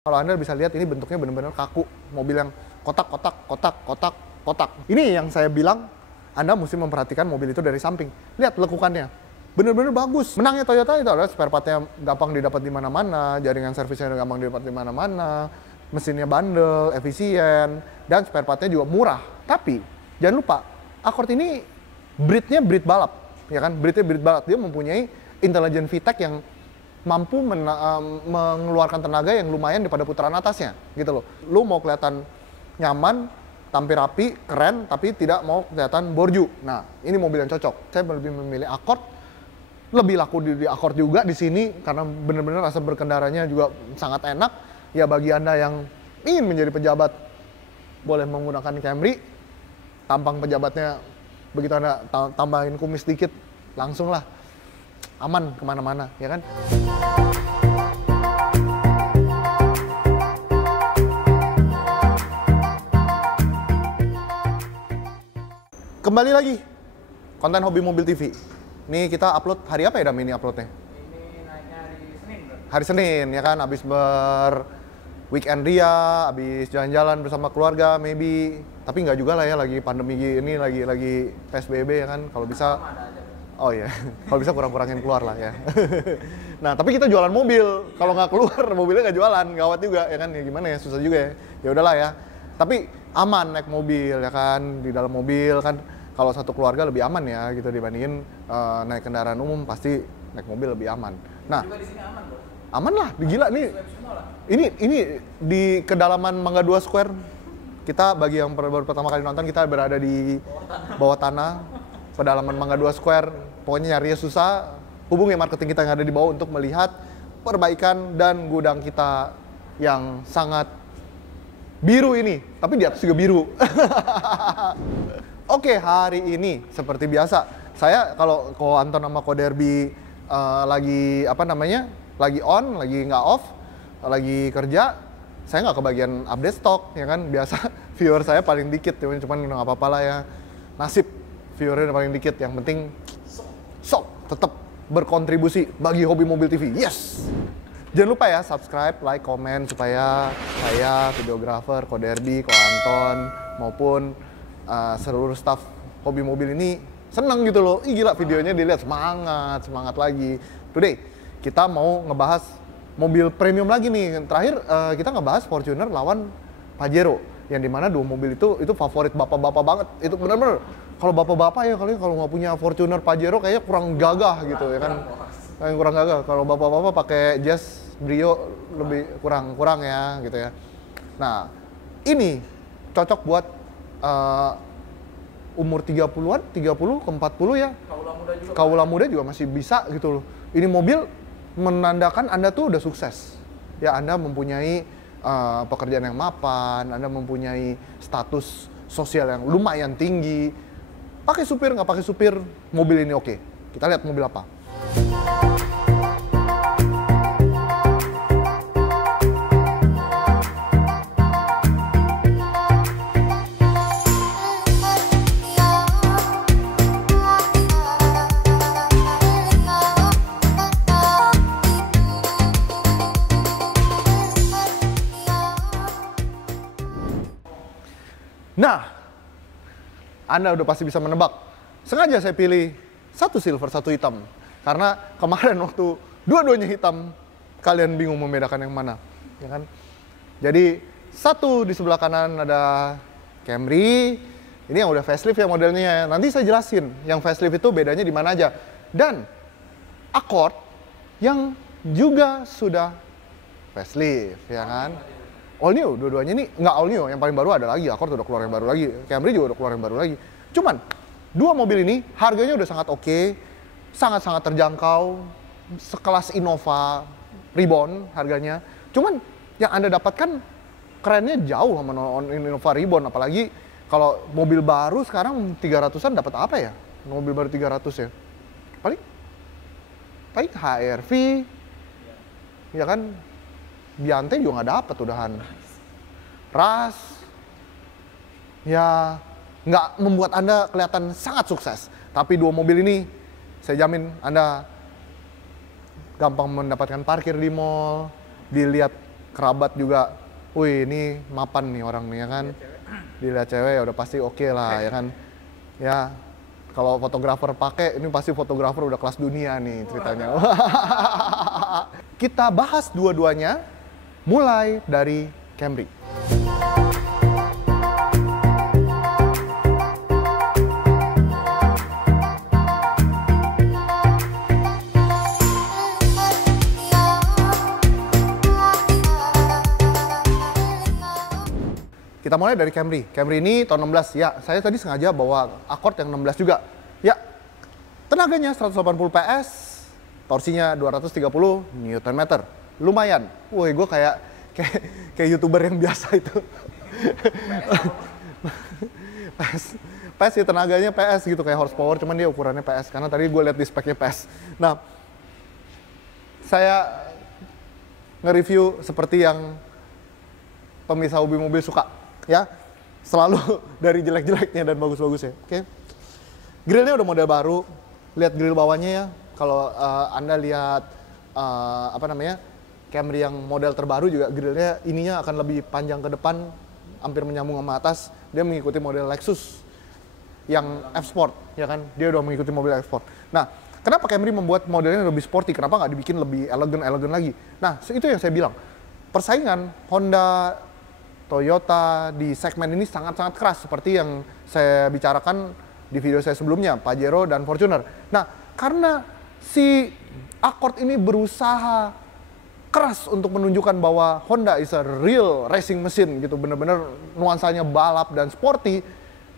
Kalau Anda bisa lihat ini bentuknya benar-benar kaku, mobil yang kotak. Ini yang saya bilang Anda mesti memperhatikan mobil itu dari samping. Lihat lekukannya, benar-benar bagus. Menangnya Toyota itu adalah spare part-nya gampang didapat di mana-mana, jaringan servisnya gampang didapat di mana-mana, mesinnya bandel, efisien, dan spare part-nya juga murah. Tapi jangan lupa, Accord ini breed-nya breed balap, ya kan? Breed-nya breed balap. Dia mempunyai intelligent VTEC yang mampu mengeluarkan tenaga yang lumayan daripada putaran atasnya, gitu loh. Lu mau kelihatan nyaman, tampil rapi, keren, tapi tidak mau kelihatan borju. Nah, ini mobil yang cocok. Saya lebih memilih Accord. Lebih laku di Accord juga di sini karena benar-benar rasa berkendaranya juga sangat enak. Ya bagi Anda yang ingin menjadi pejabat, boleh menggunakan Camry. Tampang pejabatnya begitu Anda tambahin kumis dikit, langsung lah aman kemana-mana, ya kan? Kembali lagi, konten Hobi Mobil TV. Ini kita upload hari apa ya, Dam, ini uploadnya? Ini naiknya hari Senin, bro. Hari Senin, ya kan? Habis weekend ria, habis jalan-jalan bersama keluarga, maybe. Tapi nggak juga lah ya, lagi pandemi ini, lagi PSBB, ya kan? Kalau bisa... Oh iya, kalau bisa kurang-kurangin keluar lah ya. Nah, tapi kita jualan mobil. Kalau nggak keluar, mobilnya nggak jualan, gawat juga, ya kan? Ya gimana ya, susah juga ya. Ya udahlah ya. Tapi aman naik mobil, ya kan? Di dalam mobil kan, kalau satu keluarga lebih aman ya, gitu dibandingin naik kendaraan umum, pasti naik mobil lebih aman. Nah, juga di sini aman, bro. Aman lah, gila nih. Ini di kedalaman Mangga 2 Square. Kita bagi yang baru pertama kali nonton, kita berada di bawah tanah, pedalaman Mangga 2 Square. Pokoknya nyarinya susah, hubungi marketing kita yang ada di bawah untuk melihat perbaikan dan gudang kita yang sangat biru ini. Tapi di atas juga biru. Oke, hari ini seperti biasa, saya kalau Ko Anton sama Ko Derby lagi lagi on, lagi nggak off, lagi kerja, saya nggak kebagian update stok, ya kan? Biasa viewer saya paling dikit, cuman nggak apa-apa lah ya, nasib viewernya paling dikit. Yang penting sok tetap berkontribusi bagi Hobi Mobil TV. Yes. Jangan lupa ya subscribe, like, komen supaya saya, videografer, Ko Derby, Ko Anton maupun seluruh staff Hobi Mobil ini seneng gitu loh. Ih gila, videonya dilihat, semangat lagi. Today kita mau ngebahas mobil premium lagi nih. Terakhir kita ngebahas Fortuner lawan Pajero, yang dimana dua mobil itu favorit bapak-bapak banget. Itu bener-bener kalau bapak-bapak ya, kalau nggak punya Fortuner Pajero kayaknya kurang gagah gitu, ya kan? Kurang gagah. Kalau bapak-bapak pakai Jazz Brio lebih kurang ya gitu ya. Nah, ini cocok buat umur 30-an, 30 ke 40 ya. Kaula muda juga masih bisa gitu loh. Ini mobil menandakan Anda tuh udah sukses. Ya, Anda mempunyai pekerjaan yang mapan, Anda mempunyai status sosial yang lumayan tinggi. Pakai supir, nggak pakai supir, mobil ini oke. Kita lihat mobil apa. Nah, Anda udah pasti bisa menebak. Sengaja saya pilih satu silver, satu hitam. Karena kemarin waktu dua-duanya hitam, kalian bingung membedakan yang mana, ya kan? Jadi satu di sebelah kanan ada Camry. Ini yang udah facelift ya modelnya. Nanti saya jelasin yang facelift itu bedanya di mana aja. Dan Accord yang juga sudah facelift, ya kan? All new, dua-duanya ini nggak all new, yang paling baru ada lagi, Accord udah keluar yang baru lagi, Camry juga udah keluar yang baru lagi. Cuman, dua mobil ini harganya udah sangat oke, sangat-sangat terjangkau, sekelas Innova Reborn harganya. Cuman, yang Anda dapatkan kerennya jauh sama Innova Reborn, apalagi kalau mobil baru sekarang 300-an dapat apa ya? Mobil baru 300 ya? Paling HR-V, ya kan? Biante juga nggak dapet udahan. Ras, ya nggak membuat Anda kelihatan sangat sukses. Tapi dua mobil ini, saya jamin Anda gampang mendapatkan parkir di mall, dilihat kerabat juga, wih ini mapan nih orang nih ya kan, dilihat cewek ya udah pasti oke lah ya kan, ya kalau fotografer pakai ini pasti fotografer udah kelas dunia nih ceritanya. Kita bahas dua-duanya, mulai dari Camry. Kita mulai dari Camry. Camry ini tahun 16. Ya, saya tadi sengaja bawa Accord yang 16 juga. Ya, tenaganya 180 PS, torsinya 230 Nm. Lumayan. Woi, gue kayak YouTuber yang biasa itu. PS ya, tenaganya PS gitu, kayak horsepower, cuman dia ukurannya PS. Karena tadi gue lihat di speknya PS. Nah, saya nge-review seperti yang pemirsa hobi mobil suka. Ya, selalu dari jelek-jeleknya dan bagus-bagusnya. Oke. Grillnya udah model baru. Lihat grill bawahnya ya. Kalau Anda lihat Camry yang model terbaru juga grillnya ininya akan lebih panjang ke depan, hampir menyambung sama atas. Dia mengikuti model Lexus yang F-Sport, ya kan? Dia udah mengikuti mobil F-Sport. Nah, kenapa Camry membuat modelnya lebih sporty? Kenapa nggak dibikin lebih elegan lagi? Nah, itu yang saya bilang. Persaingan Honda, Toyota di segmen ini sangat-sangat keras seperti yang saya bicarakan di video saya sebelumnya, Pajero dan Fortuner. Nah, karena si Accord ini berusaha keras untuk menunjukkan bahwa Honda is a real racing machine gitu, bener-bener nuansanya balap dan sporty,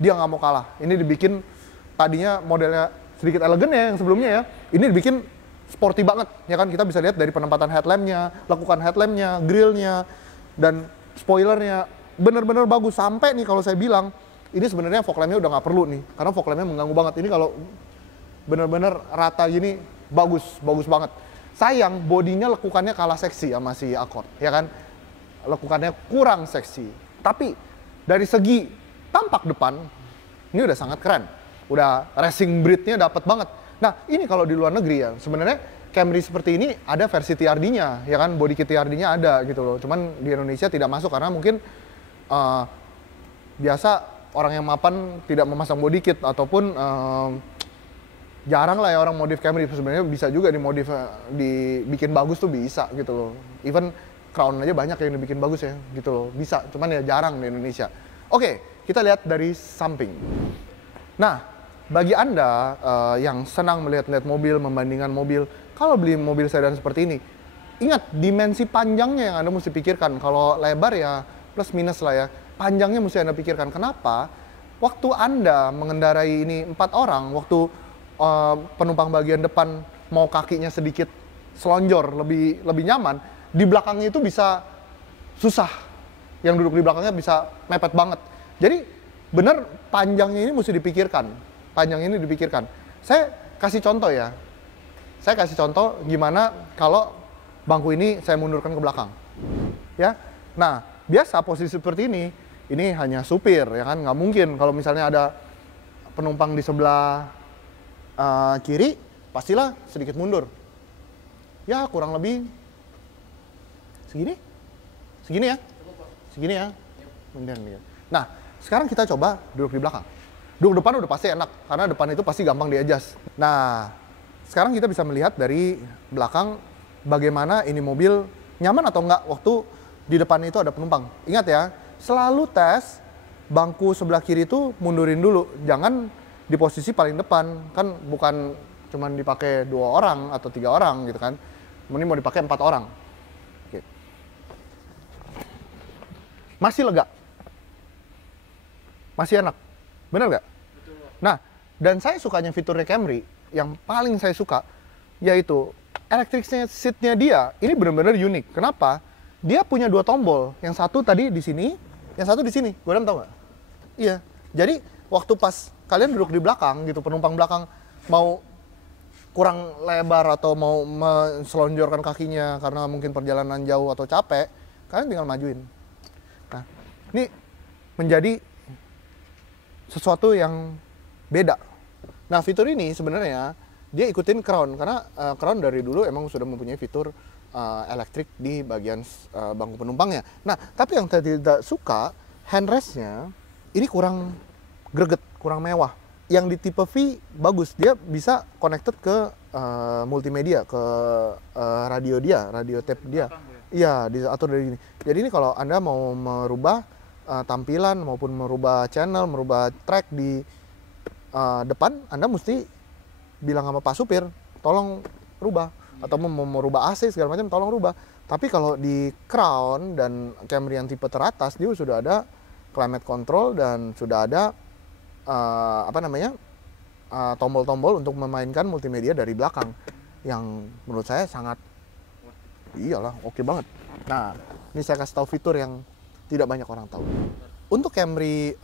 dia nggak mau kalah. Ini dibikin tadinya modelnya sedikit elegan ya yang sebelumnya ya, ini dibikin sporty banget ya kan, kita bisa lihat dari penempatan headlampnya, lekukan headlampnya, grillnya, dan spoilernya bener-bener bagus. Sampai nih kalau saya bilang ini sebenarnya fog lampnya udah nggak perlu nih, karena fog lampnya mengganggu banget. Ini kalau bener-bener rata gini bagus banget. Sayang bodinya lekukannya kalah seksi sama si Accord ya kan, lekukannya kurang seksi. Tapi dari segi tampak depan ini udah sangat keren, udah racing breed-nya dapet banget. Nah ini kalau di luar negeri ya sebenarnya Camry seperti ini ada versi TRD-nya, ya kan, body kit TRD-nya ada gitu loh. Cuman di Indonesia tidak masuk karena mungkin biasa orang yang mapan tidak memasang body kit ataupun jarang lah ya orang modif Camry. Sebenarnya bisa juga dimodif, dibikin bagus tuh bisa gitu loh. Even Crown aja banyak yang dibikin bagus ya gitu loh, bisa. Cuman ya jarang di Indonesia. Oke, kita lihat dari samping. Nah, bagi Anda yang senang melihat-lihat mobil, membandingkan mobil, kalau beli mobil sedan seperti ini, ingat dimensi panjangnya yang Anda mesti pikirkan. Kalau lebar ya plus minus lah ya, panjangnya mesti Anda pikirkan. Kenapa? Waktu Anda mengendarai ini 4 orang, waktu penumpang bagian depan mau kakinya sedikit selonjor, lebih nyaman, di belakangnya itu bisa susah. Yang duduk di belakangnya bisa mepet banget. Jadi benar panjangnya ini mesti dipikirkan. Panjang ini dipikirkan. Saya kasih contoh ya. Saya kasih contoh gimana kalau bangku ini saya mundurkan ke belakang. Ya. Nah, biasa posisi seperti ini hanya supir ya kan, nggak mungkin kalau misalnya ada penumpang di sebelah kiri, pastilah sedikit mundur. Ya, kurang lebih segini ya. Segini ya. Nah, sekarang kita coba duduk di belakang. Duduk depan udah pasti enak, karena depan itu pasti gampang di-adjust. Nah, sekarang kita bisa melihat dari belakang bagaimana ini mobil nyaman atau enggak waktu di depan itu ada penumpang. Ingat ya, selalu tes bangku sebelah kiri itu mundurin dulu. Jangan di posisi paling depan, kan bukan cuman dipakai 2 orang atau 3 orang gitu kan. Ini mau dipakai 4 orang. Oke. Masih lega. Masih enak. Bener nggak? Nah, dan saya sukanya fiturnya Camry, yang paling saya suka, yaitu electric seat-nya dia, ini benar-benar unik. Kenapa? Dia punya 2 tombol. Yang satu tadi di sini, yang satu di sini. Godam tahu nggak? Iya. Jadi, waktu pas kalian duduk di belakang, gitu, penumpang belakang mau kurang lebar atau mau selonjorkan kakinya karena mungkin perjalanan jauh atau capek, kalian tinggal majuin. Nah, ini menjadi sesuatu yang beda. Nah, fitur ini sebenarnya dia ikutin Crown karena Crown dari dulu emang sudah mempunyai fitur elektrik di bagian bangku penumpangnya. Nah, tapi yang saya tidak suka, handrestnya ini kurang greget, kurang mewah. Yang di tipe V bagus, dia bisa connected ke multimedia, ke radio tape dia. Iya, diatur dari ini. Jadi ini kalau Anda mau merubah tampilan maupun merubah channel, merubah track di depan, Anda mesti bilang sama Pak Supir, tolong rubah. Atau mau merubah AC segala macam, tolong rubah. Tapi kalau di Crown dan Camry yang tipe teratas, dia sudah ada climate control dan sudah ada tombol-tombol untuk memainkan multimedia dari belakang yang menurut saya sangat iyalah oke banget. Nah, ini saya kasih tahu fitur yang tidak banyak orang tahu. Untuk Camry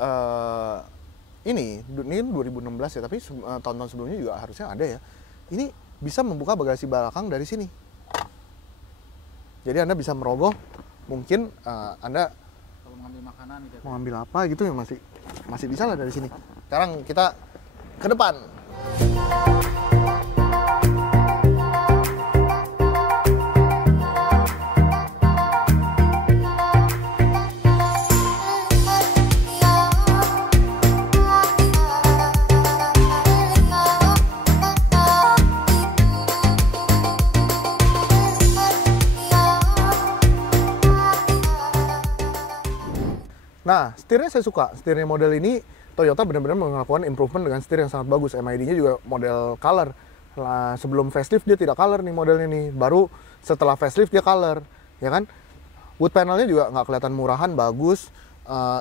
ini 2016 ya, tapi tahun-tahun sebelumnya juga harusnya ada ya. Ini bisa membuka bagasi belakang dari sini. Jadi Anda bisa merogoh, mungkin Anda Kalau mengambil makanan gitu. mau ambil apa gitu ya masih bisa lah dari sini. Sekarang kita ke depan. Nah, setirnya saya suka. Setirnya model ini Toyota benar-benar melakukan improvement dengan setir yang sangat bagus. MID-nya juga model color. Sebelum facelift dia tidak color nih modelnya nih. Baru setelah facelift dia color, ya kan? Wood panelnya juga nggak kelihatan murahan, bagus.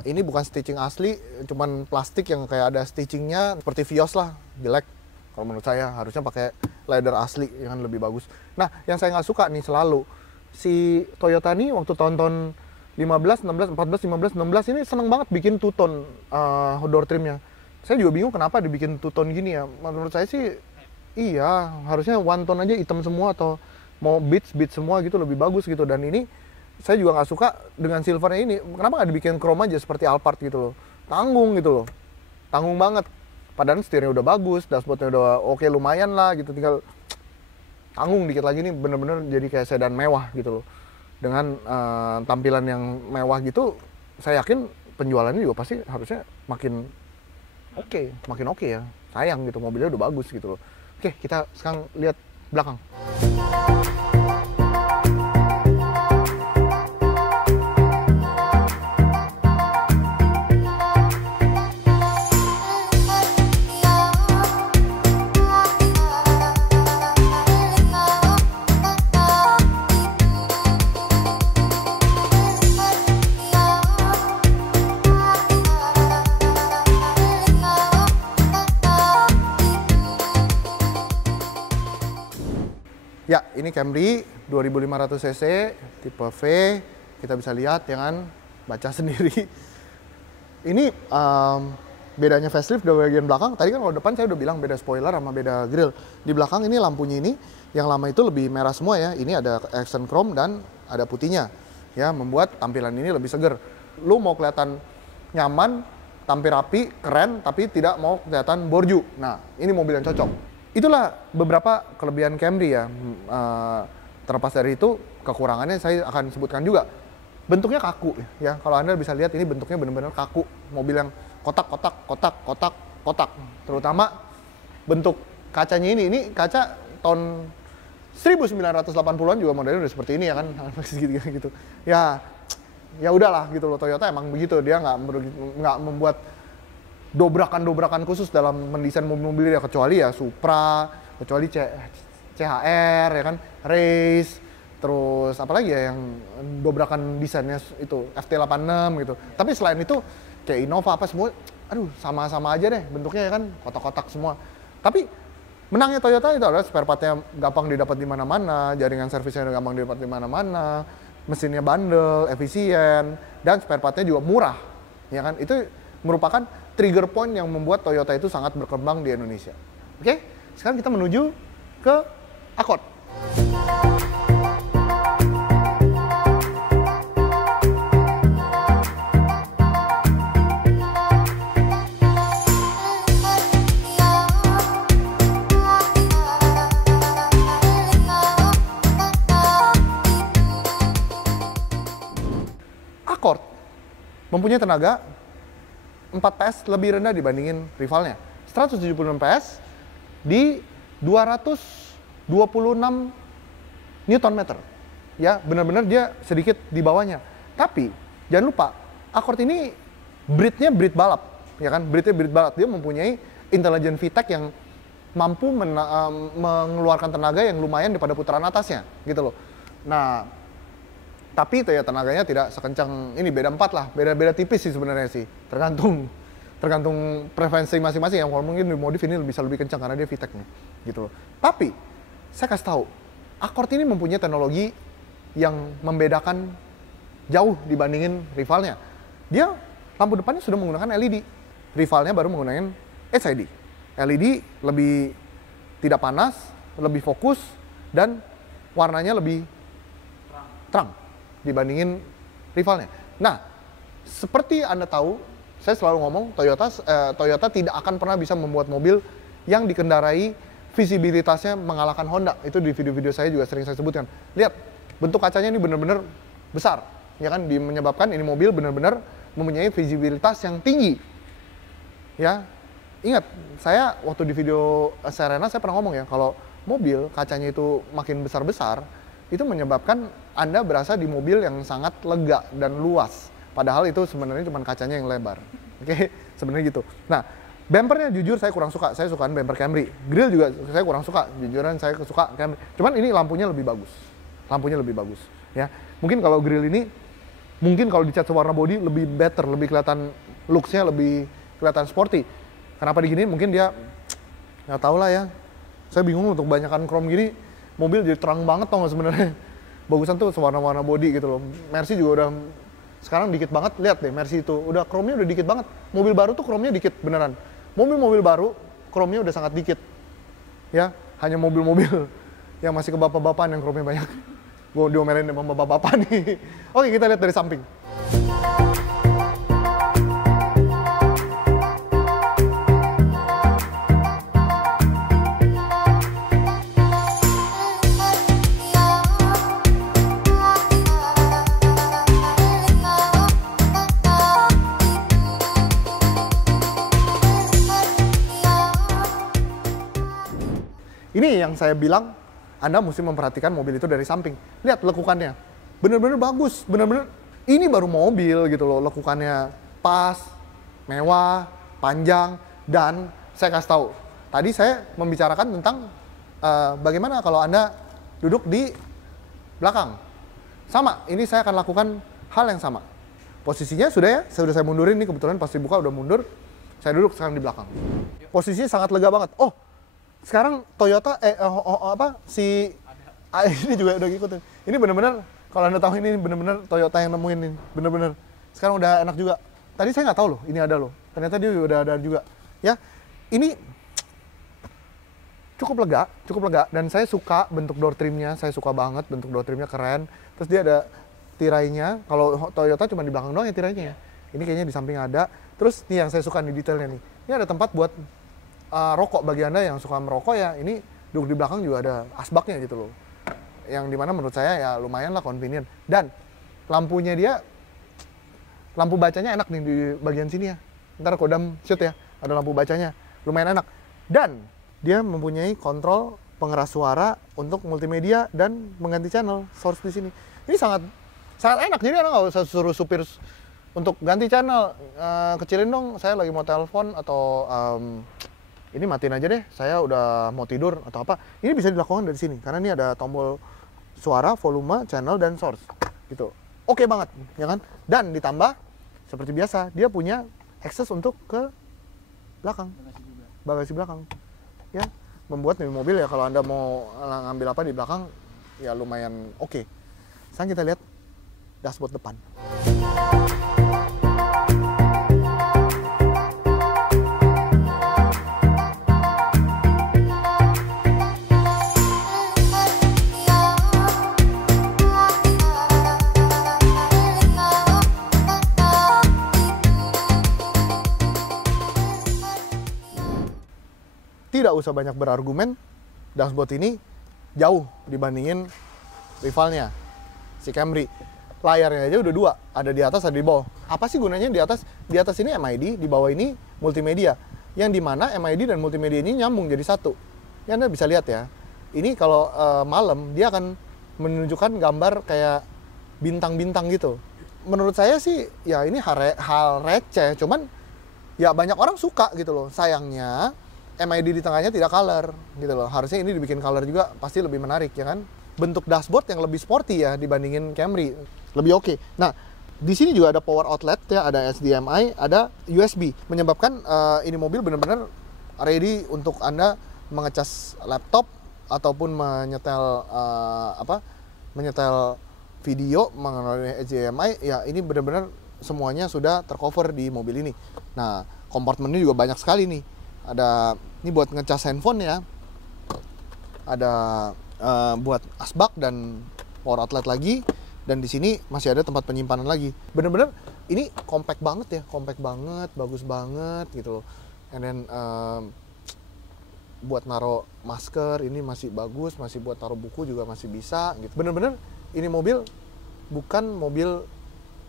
Ini bukan stitching asli, cuman plastik yang kayak ada stitchingnya seperti Vios lah, jelek. Kalau menurut saya harusnya pakai leather asli, yang lebih bagus. Nah, yang saya nggak suka nih selalu si Toyota nih waktu tahun-tahun 15, 16, 14, 15, 16 ini seneng banget bikin two-tone door trimnya. Saya juga bingung kenapa dibikin two-tone gini ya. Menurut saya sih iya, harusnya one tone aja hitam semua atau mau beats semua gitu lebih bagus gitu. Dan ini saya juga nggak suka dengan silvernya ini. Kenapa nggak dibikin chrome aja seperti Alphard gitu loh. Tanggung gitu loh. Tanggung banget. Padahal setirnya udah bagus, dashboardnya udah oke lumayan lah gitu. Tinggal tanggung dikit lagi nih bener-bener jadi kayak sedan mewah gitu loh. Dengan tampilan yang mewah gitu, saya yakin penjualannya juga pasti harusnya makin oke ya. Sayang gitu, mobilnya udah bagus gitu loh. Oke, kita sekarang lihat belakang. Ya, ini Camry 2500 cc tipe V. Kita bisa lihat ya kan, baca sendiri. Ini bedanya facelift di bagian belakang. Tadi kan kalau depan saya udah bilang beda spoiler sama beda grill. Di belakang ini lampunya ini yang lama itu lebih merah semua ya. Ini ada accent chrome dan ada putihnya. Ya, membuat tampilan ini lebih seger. Lu mau kelihatan nyaman, tampil rapi, keren, tapi tidak mau kelihatan borju. Nah, ini mobil yang cocok. Itulah beberapa kelebihan Camry ya. Terlepas dari itu, kekurangannya saya akan sebutkan juga. Bentuknya kaku ya. Kalau Anda bisa lihat ini bentuknya benar-benar kaku. Mobil yang kotak. Terutama bentuk kacanya ini kaca tahun 1980-an juga modelnya udah seperti ini ya kan. gitu. Ya udahlah gitu loh, Toyota emang begitu. Dia nggak membuat dobrakan khusus dalam mendesain mobil-mobil dia, kecuali ya Supra, kecuali CHR ya kan, Race, terus apalagi ya yang dobrakan desainnya itu FT86 gitu. Tapi selain itu kayak Innova apa semua, aduh sama-sama aja deh bentuknya ya kan, kotak-kotak semua. Tapi menangnya Toyota itu adalah spare part-nya gampang didapat di mana-mana, jaringan servisnya gampang didapat di mana-mana, mesinnya bandel, efisien, dan spare part-nya juga murah. Ya kan? Itu merupakan trigger point yang membuat Toyota itu sangat berkembang di Indonesia. Oke, sekarang kita menuju ke Accord. Accord mempunyai tenaga 4 PS lebih rendah dibandingin rivalnya. 176 PS di 226 Newton meter. Ya, benar-benar dia sedikit di bawahnya. Tapi jangan lupa, Accord ini breed-nya breed balap, ya kan? Breed-nya breed balap. Dia mempunyai intelligent VTEC yang mampu mengeluarkan tenaga yang lumayan daripada putaran atasnya, gitu loh. Nah, tapi itu ya tenaganya tidak sekencang ini, beda 4 lah, beda tipis sih sebenarnya sih, tergantung preferensi masing-masing. Yang kalau mungkin di modif ini bisa lebih kencang karena dia VTEC nih, gitu loh. Tapi saya kasih tahu, Accord ini mempunyai teknologi yang membedakan jauh dibandingin rivalnya. Dia lampu depannya sudah menggunakan LED, rivalnya baru menggunakan HID. LED lebih tidak panas, lebih fokus, dan warnanya lebih terang dibandingin rivalnya. Nah, seperti Anda tahu, saya selalu ngomong Toyota tidak akan pernah bisa membuat mobil yang dikendarai visibilitasnya mengalahkan Honda. Itu di video-video saya juga sering saya sebutkan. Lihat, bentuk kacanya ini benar-benar besar, ya kan, menyebabkan ini mobil benar-benar mempunyai visibilitas yang tinggi. Ya, ingat, saya waktu di video Serena saya pernah ngomong ya, kalau mobil kacanya itu makin besar-besar, itu menyebabkan Anda berasa di mobil yang sangat lega dan luas. Padahal itu sebenarnya cuma kacanya yang lebar. Oke, sebenarnya gitu. Nah, bumpernya jujur saya kurang suka. Saya sukaan bumper Camry. Grill juga saya kurang suka. Jujuran saya suka Camry. Cuman ini lampunya lebih bagus. Lampunya lebih bagus. Ya, mungkin kalau grill ini, mungkin kalau dicat sewarna body lebih better, lebih kelihatan looks-nya lebih kelihatan sporty. Kenapa digini? Mungkin dia nggak tahu lah ya. Saya bingung untuk kebanyakan chrome gini. Mobil jadi terang banget tau gak sebenarnya. Bagusan tuh warna-warna body gitu loh. Mercy juga udah sekarang dikit banget. Lihat deh Mercy itu udah chrome-nya udah dikit banget. Mobil baru tuh chrome-nya dikit beneran. Mobil-mobil baru chrome-nya udah sangat dikit. Ya, hanya mobil-mobil yang masih ke bapak-bapak yang chrome-nya banyak. Gue diomelin sama bapak-bapak nih. Oke, kita lihat dari samping. Ini yang saya bilang, Anda mesti memperhatikan mobil itu dari samping. Lihat lekukannya, bener-bener bagus, bener-bener ini baru mobil gitu loh. Lekukannya pas, mewah, panjang, dan saya kasih tahu. Tadi saya membicarakan tentang bagaimana kalau Anda duduk di belakang. Sama, ini saya akan lakukan hal yang sama. Posisinya sudah ya, sudah saya mundurin nih, kebetulan pas dibuka udah mundur. Saya duduk sekarang di belakang. Posisinya sangat lega banget. Oh, sekarang Toyota ini juga udah ngikutin. Ini bener-bener kalau Anda tahu ini bener-bener Toyota yang nemuin ini, bener-bener. Sekarang udah enak juga. Tadi saya nggak tahu loh, ini ada loh. Ternyata dia udah ada juga. Ya, ini cukup lega dan saya suka bentuk door trimnya. Saya suka banget bentuk door trimnya, keren. Terus dia ada tirainya. Kalau Toyota cuma di belakang doang ya tirainya ya. Ini kayaknya di samping ada. Terus nih yang saya suka nih detailnya nih. Ini ada tempat buat rokok. Bagi Anda yang suka merokok ya, ini duduk di belakang juga ada asbaknya gitu loh. Yang dimana menurut saya ya lumayan lah convenient. Dan lampunya dia, lampu bacanya enak nih di bagian sini ya. Ntar kodam shoot ya, ada lampu bacanya, lumayan enak. Dan dia mempunyai kontrol pengeras suara untuk multimedia dan mengganti channel, source di sini. Ini sangat enak, jadi Anda nggak usah suruh supir untuk ganti channel, kecilin dong, saya lagi mau telepon atau ini matiin aja deh, saya udah mau tidur atau apa. Ini bisa dilakukan dari sini karena ini ada tombol suara, volume, channel, dan source gitu. Oke banget, ya kan? Dan ditambah seperti biasa, dia punya akses untuk ke belakang, bagasi belakang. Ya, membuat mobil ya kalau Anda mau ngambil apa di belakang ya lumayan oke. Sekarang kita lihat dashboard depan. Tidak usah banyak berargumen, dashboard ini jauh dibandingin rivalnya, si Camry. layarnya aja udah dua, ada di atas, ada di bawah. Apa sih gunanya di atas? Di atas ini MID, di bawah ini multimedia. Yang dimana MID dan multimedia ini nyambung jadi satu. Ya Anda bisa lihat ya, ini kalau malam dia akan menunjukkan gambar kayak bintang-bintang gitu. Menurut saya sih ya ini hal receh, cuman ya banyak orang suka gitu loh. Sayangnya MID di tengahnya tidak color gitu loh. Harusnya ini dibikin color juga, pasti lebih menarik ya kan. Bentuk dashboard yang lebih sporty ya dibandingin Camry, lebih oke. Nah, di sini juga ada power outlet ya, ada HDMI, ada USB, menyebabkan ini mobil benar-benar ready untuk Anda mengecas laptop ataupun menyetel menyetel video mengenai HDMI. Ya ini benar-benar semuanya sudah tercover di mobil ini. Nah, kompartemennya juga banyak sekali nih. Ada ini buat ngecas handphone ya. Ada buat asbak dan power outlet lagi, dan di sini masih ada tempat penyimpanan lagi. Bener-bener ini compact banget ya, compact banget, bagus banget gitu loh. And then buat naro masker ini masih bagus, masih buat taruh buku juga masih bisa gitu. Bener-bener ini mobil bukan mobil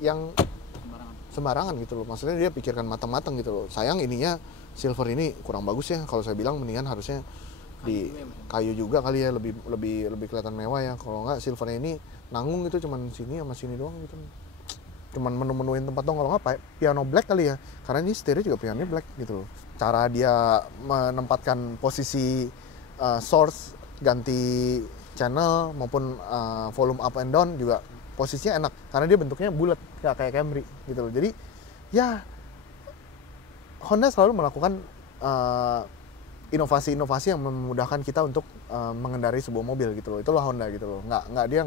yang sembarangan gitu loh. Maksudnya dia pikirkan matang-matang gitu loh. Sayang ininya silver ini kurang bagus ya. Kalau saya bilang mendingan harusnya di kayu juga kali ya, lebih kelihatan mewah ya. Kalau nggak silvernya ini nanggung gitu, cuman sini sama sini doang gitu, cuman menu-menuin tempat doang. Kalau nggak piano black kali ya, karena ini stereo juga piano black gitu loh. Cara dia menempatkan posisi source, ganti channel maupun volume up and down juga posisinya enak, karena dia bentuknya bulat kayak Camry gitu loh. Jadi ya Honda selalu melakukan inovasi-inovasi yang memudahkan kita untuk mengendarai sebuah mobil gitu loh. Itulah Honda gitu loh. Dia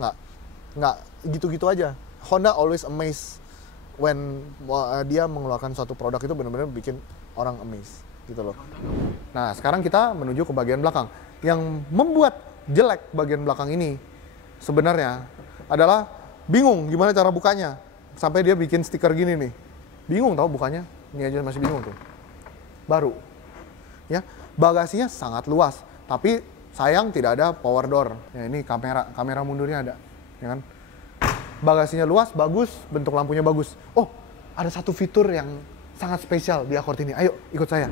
nggak gitu-gitu aja. Honda always amaze when dia mengeluarkan suatu produk, itu benar-benar bikin orang amaze gitu loh. Nah, sekarang kita menuju ke bagian belakang. Yang membuat jelek bagian belakang ini sebenarnya adalah bingung gimana cara bukanya. Sampai dia bikin stiker gini nih. Bingung tahu bukanya. Ini aja masih bingung tuh. Baru. Ya. Bagasinya sangat luas, tapi sayang tidak ada power door. Ya, ini kamera mundurnya ada, ya kan? Bagasinya luas, bagus, bentuk lampunya bagus. Oh, ada satu fitur yang sangat spesial di Accord ini. Ayo ikut saya.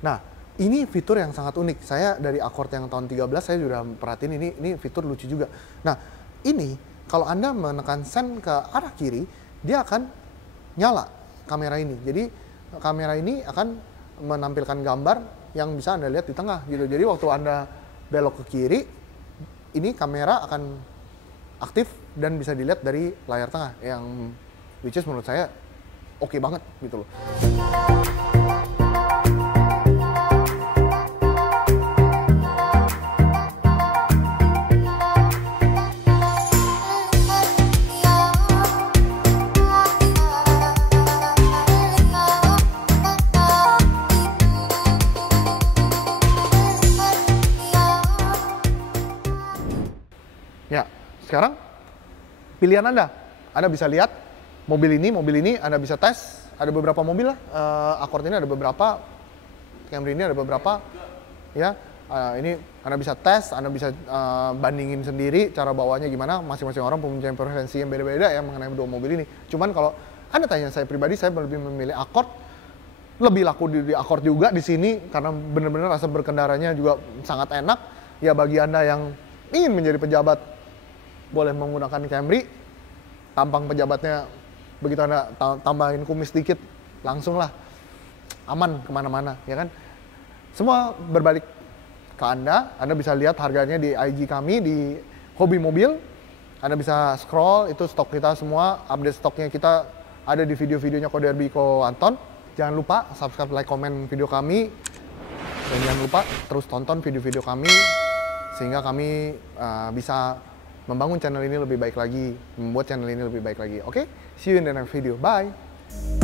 Nah, ini fitur yang sangat unik. Saya dari Accord yang tahun 13 saya sudah perhatiin ini fitur lucu juga. Nah, ini kalau Anda menekan sen ke arah kiri, dia akan nyala kamera ini. Jadi kamera ini akan menampilkan gambar yang bisa Anda lihat di tengah gitu. Jadi waktu Anda belok ke kiri, ini kamera akan aktif dan bisa dilihat dari layar tengah, yang which is menurut saya oke banget gitu loh. Ya, sekarang pilihan Anda bisa lihat mobil ini Anda bisa tes. Ada beberapa mobil lah, Accord ini ada beberapa, Camry ini ada beberapa. Ya, ini Anda bisa tes, Anda bisa bandingin sendiri cara bawanya gimana. Masing-masing orang punya preferensi yang beda-beda ya mengenai dua mobil ini. Cuman kalau Anda tanya saya pribadi, saya lebih memilih Accord. Lebih laku di Accord juga di sini karena benar-benar rasa berkendaranya juga sangat enak. Ya bagi Anda yang ingin menjadi pejabat, boleh menggunakan Camry. Tampang pejabatnya begitu Anda tambahin kumis dikit, langsung lah aman kemana-mana, ya kan? Semua berbalik ke Anda bisa lihat harganya di IG kami di Hobi Mobil. Anda bisa scroll, itu stok kita semua, update stoknya kita ada di video-videonya Ko Derby Ko Anton. Jangan lupa subscribe, like, komen video kami, dan jangan lupa terus tonton video-video kami sehingga kami bisa membangun channel ini lebih baik lagi, membuat channel ini lebih baik lagi. Oke? See you in the next video. Bye!